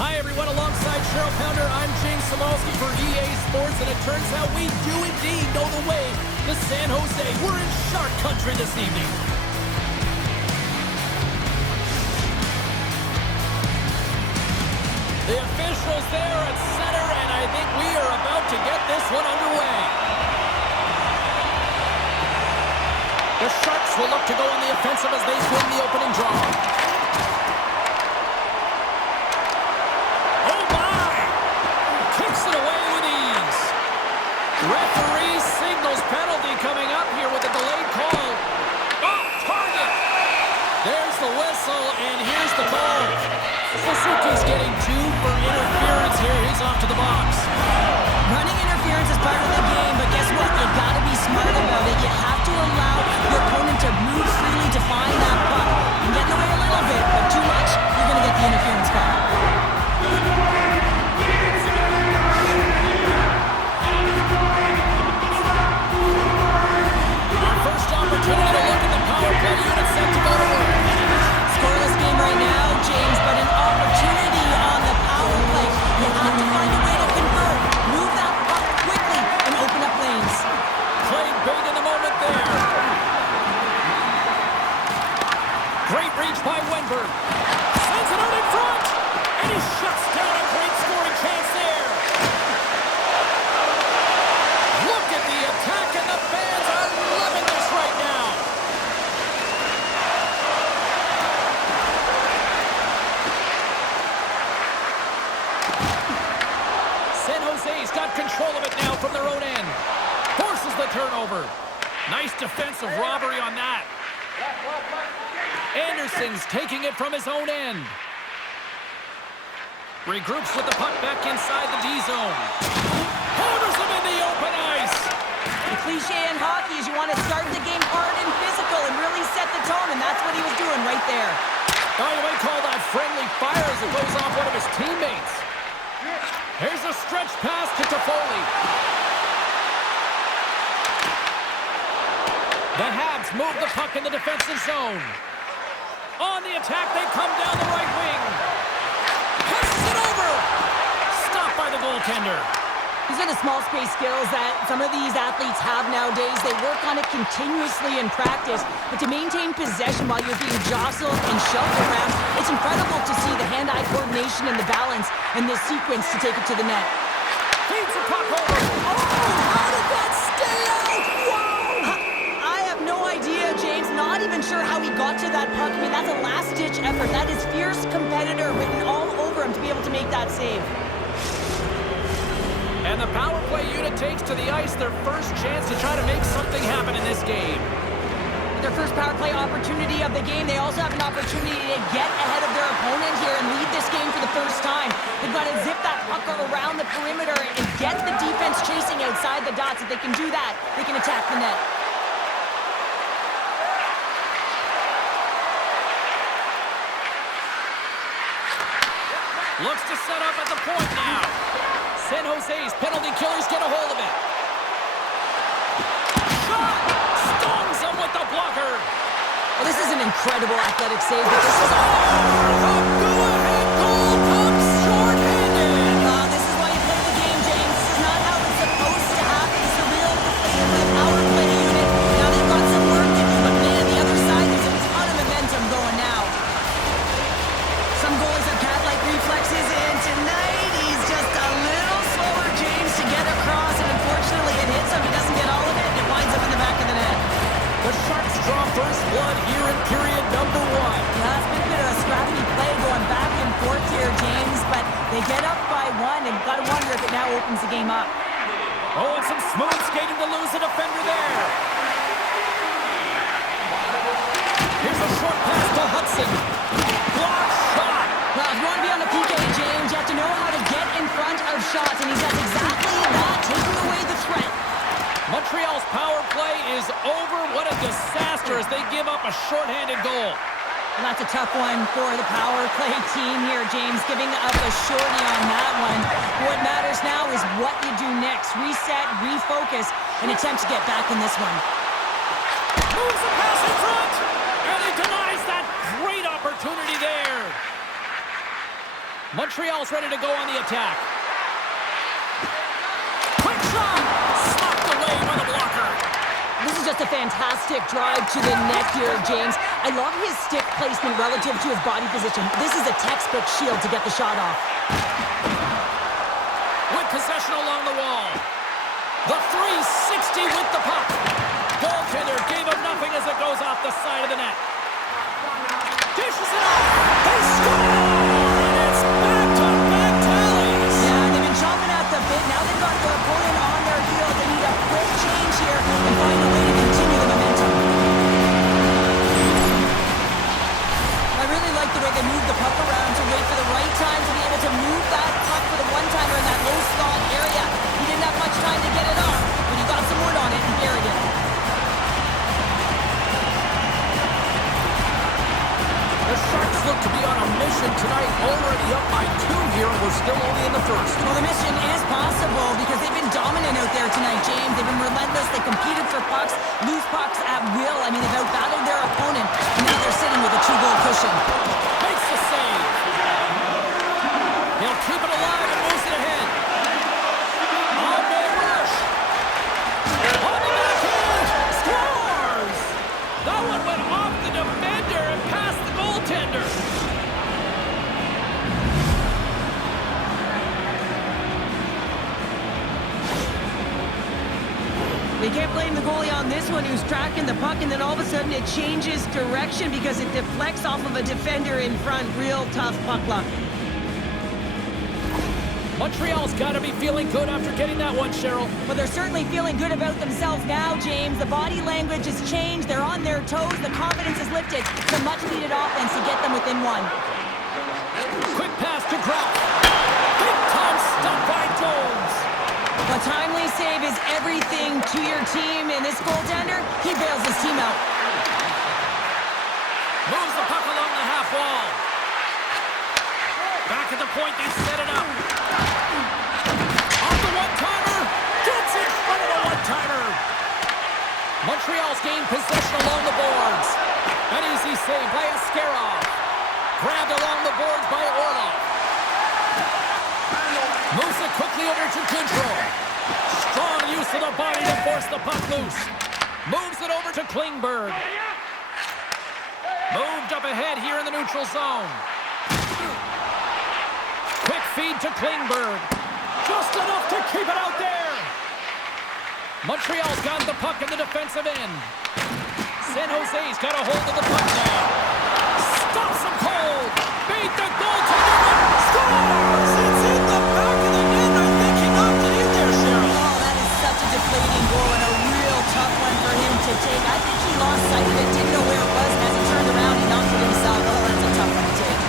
Hi, everyone. Alongside Cheryl Pounder, I'm James Samalski for EA Sports, and it turns out we do indeed know the way to San Jose. We're in Shark Country this evening. The officials there at center, and I think we are about to get this one underway. The Sharks will look to go on the offensive as they win the opening draw. Referee signals penalty coming up here with a delayed call. Oh, target! There's the whistle, and here's the ball. Suzuki's getting 2 for interference here. He's off to the box. Running interference is part of the game, but guess what? You gotta be smart about it. You have to allow your opponent to move freely to find that puck. You can get in the way a little bit, but too much, you're gonna get the interference call. Opportunity to look at the power play unit set to go to work. Scoreless game right now, James, but an opportunity on the power play. You have to find a way to convert. Move that puck quickly and open up lanes. Played big in the moment there. Great reach by Wenberg. Sends it out in front. And he shuts down a great scoring chance there. Look at the attack, and the fans are loving this right now. San Jose's got control of it now from their own end. Forces the turnover. Nice defensive robbery on that. Anderson's taking it from his own end. Regroups with the puck back inside the D-zone. Hammers him in the open ice. The cliche in hockey is you want to start the game hard and physical and really set the tone, and that's what he was doing right there. Oh, you might call that friendly fire as it goes off one of his teammates. Here's a stretch pass to Toffoli. The Habs move the puck in the defensive zone. On the attack, they come down the right wing. Passes it over. Stopped by the goaltender. These are the small space skills that some of these athletes have nowadays. They work on it continuously in practice, but to maintain possession while you're being jostled and shoved around, it's incredible to see the hand-eye coordination and the balance in this sequence to take it to the net. Feeds the puck over. Oh, how did that stay out? Wow! I have no idea, James. Not even sure how he got to that puck. I mean, that's a last-ditch effort. That is fierce competitor written all over him to be able to make that save. And the power play unit takes to the ice their first chance to try to make something happen in this game. Their first power play opportunity of the game. They also have an opportunity to get ahead of their opponent here and lead this game for the first time. They've got to zip that puck around the perimeter and get the defense chasing outside the dots. If they can do that, they can attack the net. Looks to set up at the point now. San Jose's penalty killers get a hold of it. Shot! Stongs him with the blocker. Well, this is an incredible athletic save, but this is all... A go-ahead goal comes short-handed. This is why you play the game, James. This is not how it's supposed to happen. It's a real power play unit. Now they've got some work to do, but man, the other side, there's a ton of momentum going now. Some goalies have cat-like reflexes, and tonight he's just a little slower, James, to get across, and unfortunately it hits him. He doesn't get all of it, and it winds up in the back of the net. The Sharks draw first blood here in period number 1. Yeah, it's been a bit of a scrappy play going back and forth here, James, but they get up by 1, and you've got to wonder if it now opens the game up. Oh, and some smooth skating to lose a defender there. Here's a short pass to Hudson. Block shot. Well, if you want to be on the PK, James, you have to know how to get in front of shots, and he does exactly that, taking away the threat. Montreal's power play is over. What a disaster as they give up a shorthanded goal. And that's a tough one for the power play team here, James, giving up a shorty on that one. What matters now is what you do next. Reset, refocus, and attempt to get back in this one. Moves the pass in front, and he denies that great opportunity there. Montreal's ready to go on the attack. Quick shot! Slapped away by the blocker. This is just a fantastic drive to the net here, James. I love his stick placement relative to his body position. This is a textbook shield to get the shot off. With possession along the wall. The 360 with the puck. Goaltender gave him nothing as it goes off the side of the net. Dishes it off. They score! And it's back-to-back tallies. Yeah, they've been chomping at the bit. Now they've got their opponent on their heels. They need a quick change here and find a way to continue the momentum. I really like the way they move the puck around to wait for the right time to be able to move that puck for the one-timer in that low slot area. He didn't have much time to get it off, but he got some wood on it and buried it. The Sharks look to be on a mission tonight, already up by 2 here, and we're still only in the first. Well, the mission is possible because they've been dominant out there tonight, James. They've been relentless. They competed for pucks, lose pucks at will. I mean, they've outbattled their opponent, and now they're sitting with a 2-goal cushion. Makes the save. He'll keep it alive and moves it ahead. On-man rush. On the backhand. Scores! That one went off the defender and past the goaltender. They can't blame the goalie on this one who's tracking the puck, and then all of a sudden it changes direction because it deflects off of a defender in front. Real tough puck luck. Montreal's got to be feeling good after getting that one, Cheryl. But they're certainly feeling good about themselves now, James. The body language has changed. They're on their toes. The confidence is lifted. It's a much-needed offense to get them within one. Quick pass to Graf. Big time stop by Jones. A timely save is everything to your team, and this goaltender, he bails his team out. Moves the puck along the half wall. Back at the point, they set it up. On the one-timer. Gets in front of the one-timer. Montreal's gained possession along the boards. An easy save by Askarov. Grabbed along the boards by Orlov. Moves it quickly over to Goodrow. Strong use of the body to force the puck loose. Moves it over to Klingberg. Moved up ahead here in the neutral zone. Quick feed to Klingberg. Just enough to keep it out there. Montreal's got the puck in the defensive end. San Jose's got a hold of the puck now. Stops him cold. Beat the goaltender. Scores! It's in the back of the net. I think he knocked it in there, Cheryl. Oh, that is such a deflating goal and a real tough one for him to take. I think he lost sight of it, didn't know where it was, and as he turned around, he knocked it himself. Oh, that's a tough one to take.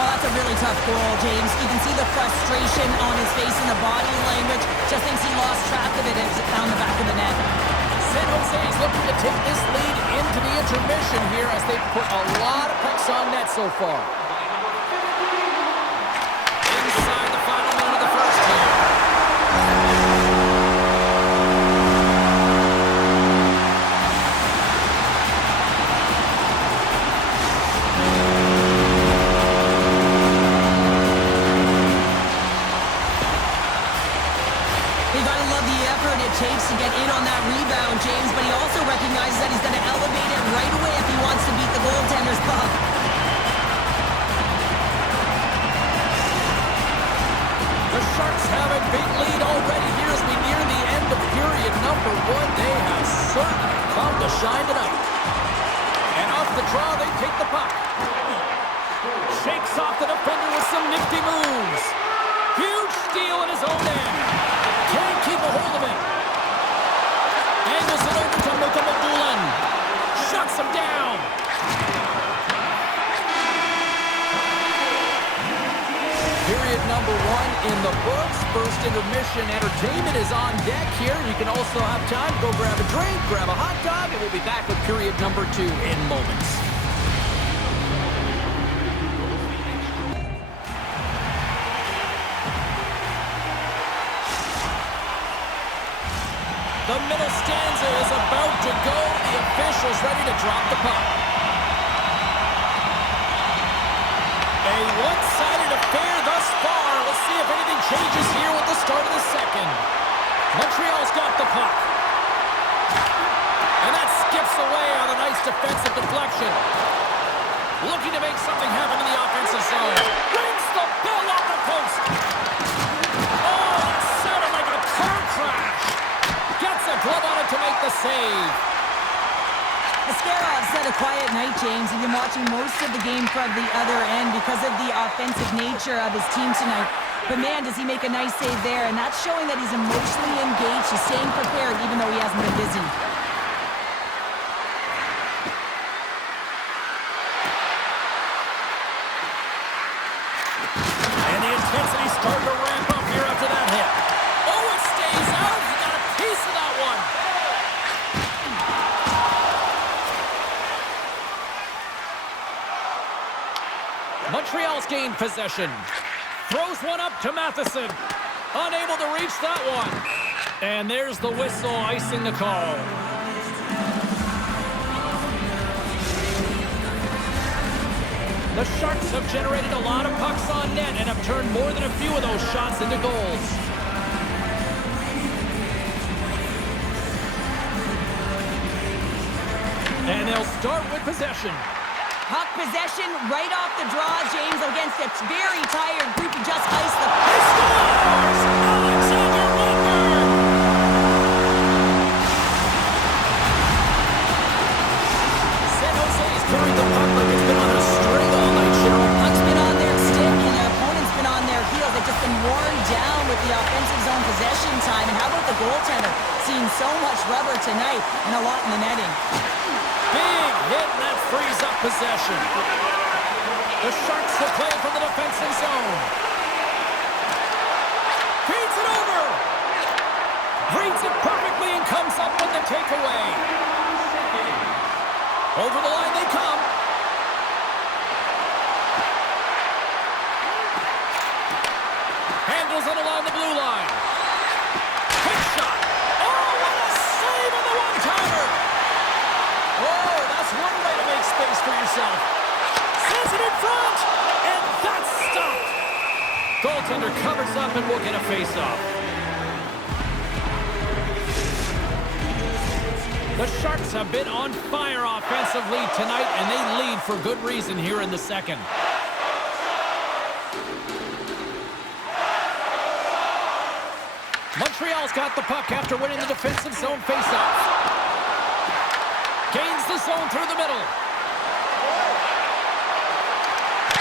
Oh, that's a really tough goal, James. You can see the frustration on his face and the body language. Just thinks he lost track of it as it found the back of the net. San Jose's looking to take this lead into the intermission here as they put a lot of pucks on net so far. Inside the final minute of the first here. You gotta love the effort it takes to get in on that rebound, James, but he also recognizes that he's gonna elevate it right away if he wants to beat the goaltender's puck. The Sharks have a big lead already here as we near the end of period number 1. They have certainly come to shine tonight. And off the draw, they take the puck. Shakes off the defender with some nifty moves. Huge steal in his own end. Can't keep a hold of it. Angles it over to Mukamadulin. Shuts him down. Period number 1 in the books. First intermission entertainment is on deck here. You can also have time to go grab a drink, grab a hot dog, and we'll be back with period number 2 in moments. The middle stanza is about to go. The official's ready to drop the puck. A 1 changes here with the start of the second. Montreal's got the puck. And that skips away on a nice defensive deflection. Looking to make something happen in the offensive zone. Rings the bell off the post. Oh, that sounded like a car crash. Gets a glove on it to make the save. Askarov said a quiet night, James. He's been watching most of the game from the other end because of the offensive nature of his team tonight. But man, does he make a nice save there. And that's showing that he's emotionally engaged. He's staying prepared even though he hasn't been busy. Intensity starting to ramp up here after that hit. Oh, it stays out. He got a piece of that one. Montreal's gained possession. Throws one up to Matheson. Unable to reach that one. And there's the whistle icing the call. The Sharks have generated a lot of pucks on net and have turned more than a few of those shots into goals. And they'll start with possession. Puck possession right off the draw, James, against a very tired group who just iced the... He scores! Alexander Walker! San Jose's carried the puck like it's been on a string all night, Cheryl. Puck's been on their stick and their opponent's been on their heels. They've just been worn down with the offensive zone possession time. And how about the goaltender? Seeing so much rubber tonight and a lot in the netting. Big hit, and that frees up possession. The Sharks will play from the defensive zone. Feeds it over. Reads it perfectly and comes up with the takeaway. Over the line they come. Handles it along the blue line. Quick shot. Oh, what a save on the one-timer. Oh, that's one way to make space for yourself. Sends it in front, and that's stopped. Goaltender covers up and will get a face-off. The Sharks have been on fire offensively tonight, and they lead for good reason here in the second. Montreal's got the puck after winning the defensive zone faceoff. Gains the zone through the middle.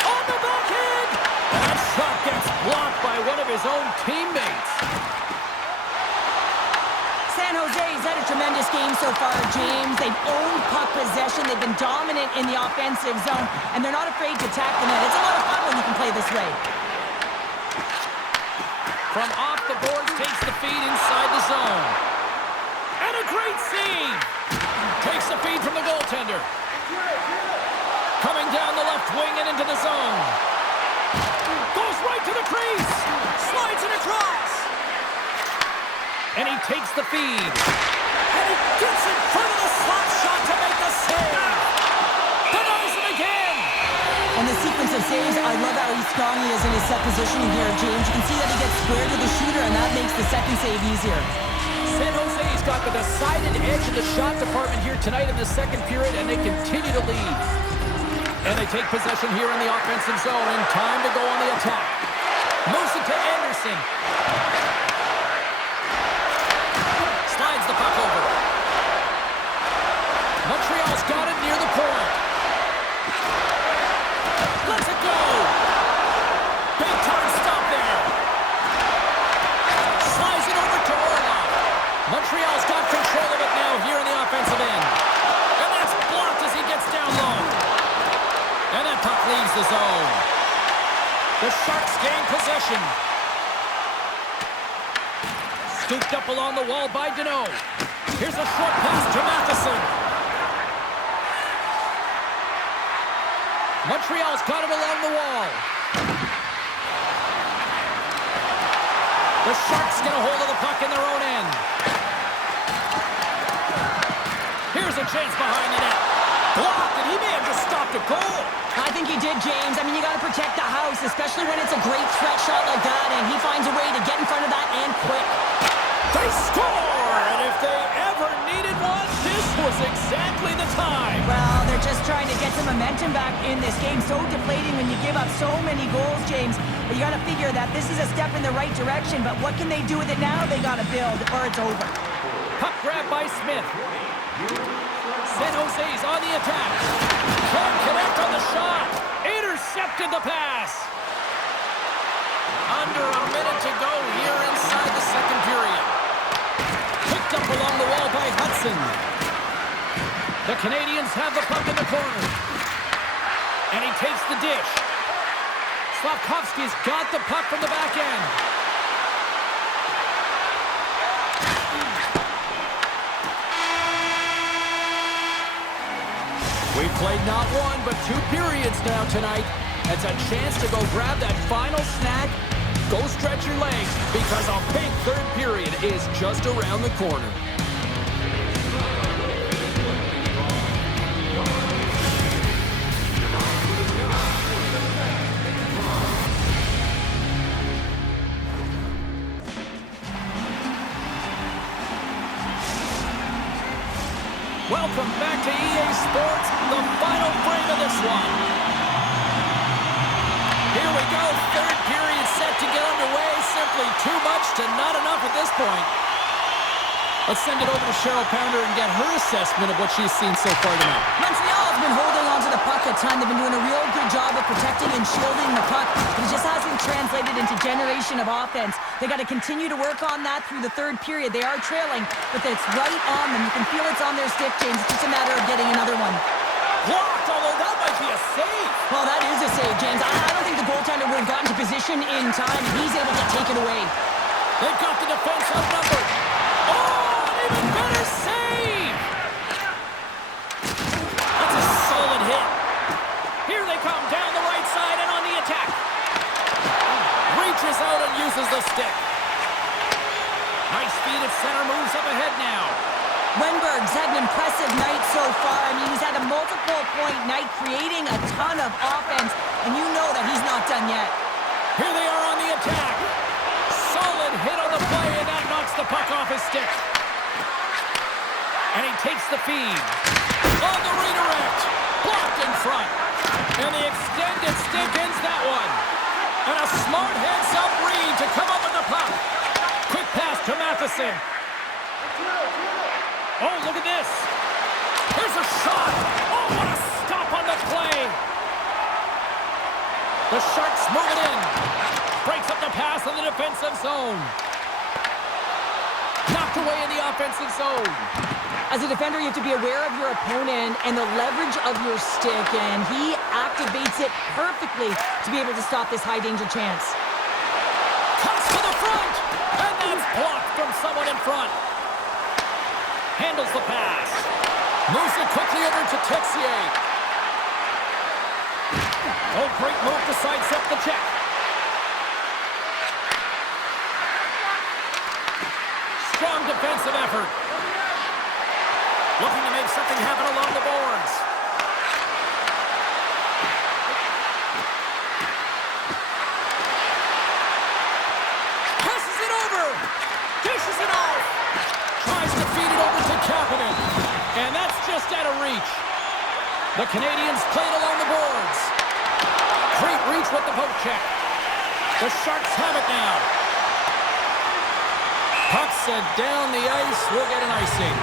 On the backhand! That shot gets blocked by one of his own teammates. San Jose's had a tremendous game so far, James. They've owned puck possession. They've been dominant in the offensive zone, and they're not afraid to attack the net. It's a lot of fun when you can play this way. From off the boards, takes the feed inside the zone. And a great save! Takes the feed from the goaltender. Coming down the left wing and into the zone. Goes right to the crease. Slides it across. And he takes the feed. And he gets in front of the slot shot to make the save. Denies it again. And the sequence of saves, I love how strong he is in his set positioning here, James. You can see that he gets square to the shooter, and that makes the second save easier. San Jose's got the decided edge in the shot department here tonight in the second period, and they continue to lead. And they take possession here in the offensive zone, and time to go on the attack. Moves it to Anderson. Slides the puck over. Montreal's got it near the point. Let's it go. Big time stop there. Slides it over to Orlov. Montreal's got control of it now here in the offensive end. And that's blocked as he gets down low. And that puck leaves the zone. The Sharks gain possession. Scooped up along the wall by Deneau. Here's a short pass to Matheson. Montreal's got it along the wall. The Sharks get a hold of the puck in their own end. Here's a chance behind the net. Blocked, and he may have just stopped a goal. I think he did, James. I mean, you got to protect the house, especially when it's a great threat shot like that, and he finds a way trying to get some momentum back in this game. So deflating when you give up so many goals, James. But you got to figure that this is a step in the right direction. But what can they do with it now? They got to build, or it's over. Puck grab by Smith. San Jose's on the attack. Can't connect on the shot. Intercepted the pass. Under a minute to go here inside the second period. Picked up along the wall by Hudson. The Canadiens have the puck in the corner. And he takes the dish. Slavkovsky's got the puck from the back end. We've played not one, but 2 periods now tonight. It's a chance to go grab that final snack. Go stretch your legs, because a big third period is just around the corner. Welcome back to EA Sports, the final frame of this one. Here we go, third period set to get underway. Simply too much to not enough at this point. Let's send it over to Cheryl Pounder and get her assessment of what she's seen so far tonight. Montreal has been holding on to the puck a ton. They've been doing a real good job of protecting and shielding the puck. But it just hasn't translated into generation of offense. They got to continue to work on that through the third period. They are trailing, but it's right on them. You can feel it's on their stick, James. It's just a matter of getting another one. Blocked, although that might be a save. Well, that is a save, James. I don't think the goaltender would have gotten to position in time, and he's able to take it away. They've got the defense outnumbered. Oh, an even better save! That's a solid hit. Here they come down the right side and on the attack. Reaches out and uses the stick. Nice feed at center, moves up ahead now. Wenberg's had an impressive night so far. I mean, he's had a multiple-point night, creating a ton of offense, and you know that he's not done yet. Here they are on the attack. Solid hit on the play, and that knocks the puck off his stick. And he takes the feed. On the redirect. Blocked in front. And the extended stick ends that one. And a smart heads-up read to come up with the puck. Quick pass to Matheson. Oh, look at this. Here's a shot. Oh, what a stop on the play. The Sharks move it in. Breaks up the pass in the defensive zone. Knocked away in the offensive zone. As a defender, you have to be aware of your opponent and the leverage of your stick, and he activates it perfectly to be able to stop this high-danger chance. Cuts to the front, and that's blocked from someone in front. Handles the pass. Moves it quickly over to Texier. Oh, great move to sidestep the check. Strong defensive effort. Looking to make something happen along the boards. Passes it over. Dishes it off. Tries to feed it over to Kapanen. And that's just out of reach. The Canadiens played along the boards. Great reach with the poke check. The Sharks have it now. Puck set down the ice. We'll get an icing.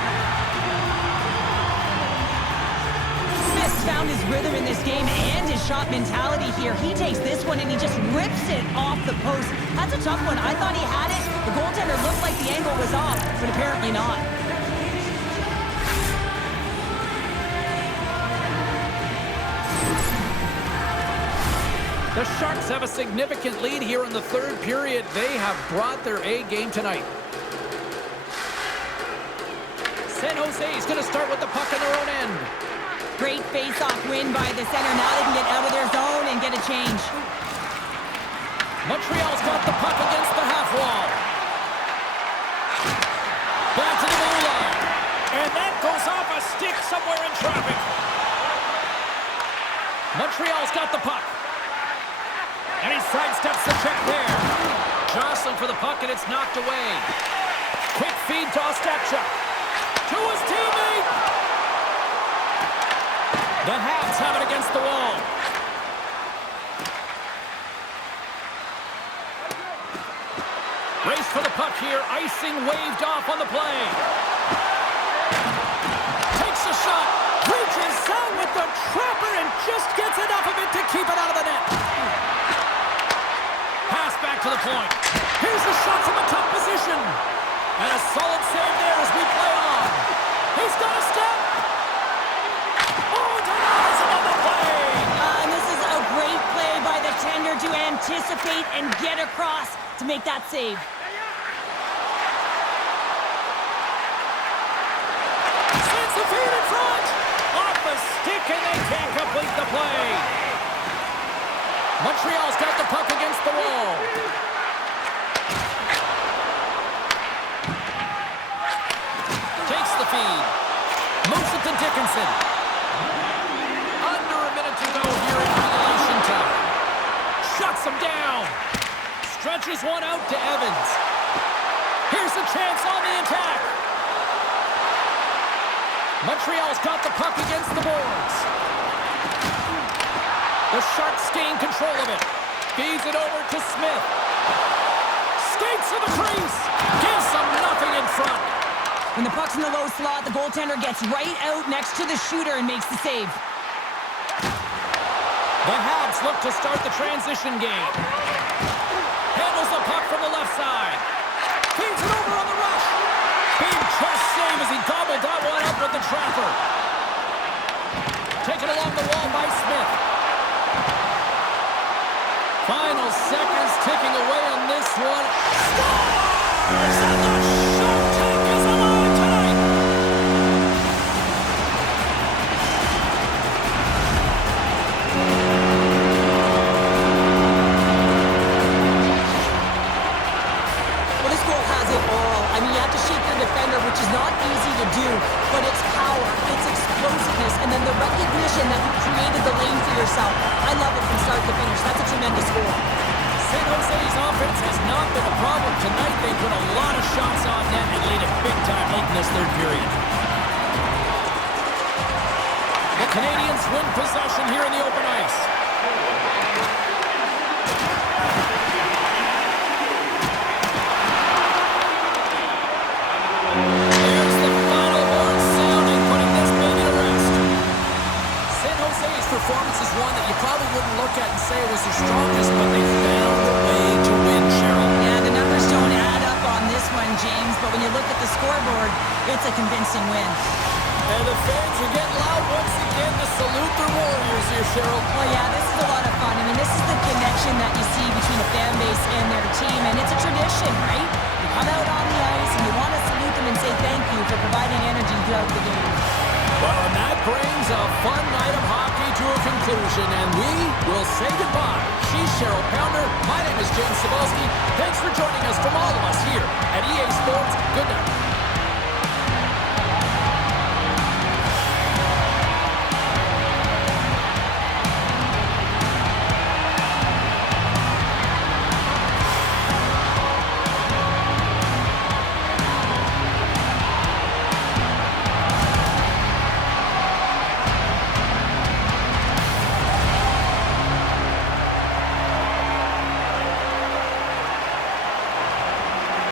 Smith's found his rhythm in this game and his shot mentality here. He takes this one and he just rips it off the post. That's a tough one. I thought he had it. The goaltender looked like the angle was off, but apparently not. The Sharks have a significant lead here in the third period. They have brought their A game tonight. San Jose is going to start with the puck in their own end. Great face-off win by the center. Now they can get out of their zone and get a change. Montreal's got the puck against the half wall. Back to the blue line. And that goes off a stick somewhere in traffic. Montreal's got the puck. And he sidesteps the check there. Jostling for the puck, and it's knocked away. Quick feed to Ostapchuk. To his teammate. The Habs have it against the wall. Race for the puck here. Icing waved off on the play. Takes a shot. Reaches out with the trapper and just gets enough of it to keep it out of the net. Pass back to the point. Here's a shot from a tough position. And a solid save there as we play on. He's got a step. Oh, denies him on the play. And this is a great play by the tender to anticipate and get across to make that save. Sends the feed in front. Off the stick and they can't complete the play. Montreal's got the puck against the wall. Takes the feed. Moves it to Dickinson. Under a minute to go here in regulation time. Shuts him down. Stretches one out to Evans. Here's a chance on the attack. Montreal's got the puck against the boards. The Sharks gain control of it. Feeds it over to Smith. Skates to the crease. Gives them nothing in front. When the puck's in the low slot, the goaltender gets right out next to the shooter and makes the save. The Habs look to start the transition game. Handles the puck from the left side. Feeds it over on the rush. Big chest save as he gobbled that one up with the trapper. Taken along the wall by Smith. Final seconds ticking away on this one. Scores! And the Shark Tank is alive tonight! Well, this goal has it all. I mean, you have to shake your defender, which is not easy to do, but it's power, it's explosiveness, and then the recognition that you created the lane for yourself. I love it from start to finish. That's a tremendous goal. San Jose's offense has not been a problem tonight. They put a lot of shots on net and laid it big time late in this third period. The Canadiens win possession here in the open ice. There's the final horn sounding, putting this baby to rest. San Jose's performance is one that you probably wouldn't look at and say it was their strongest, but they found a way to win, Cheryl. Yeah, the numbers don't add up on this one, James, but when you look at the scoreboard, it's a convincing win. And the fans are getting loud once again to salute their Warriors here, Cheryl. Well, yeah, this is a lot of fun. I mean, this is the connection that you see between a fan base and their team, and it's a tradition, right? You come out on the ice and you want to salute them and say thank you for providing energy throughout the game. Well, and that brings a fun night of hockey to a conclusion, and we will say goodbye. She's Cheryl Pounder. My name is James Cebulski. Thanks for joining us from all of us here at EA Sports. Good night.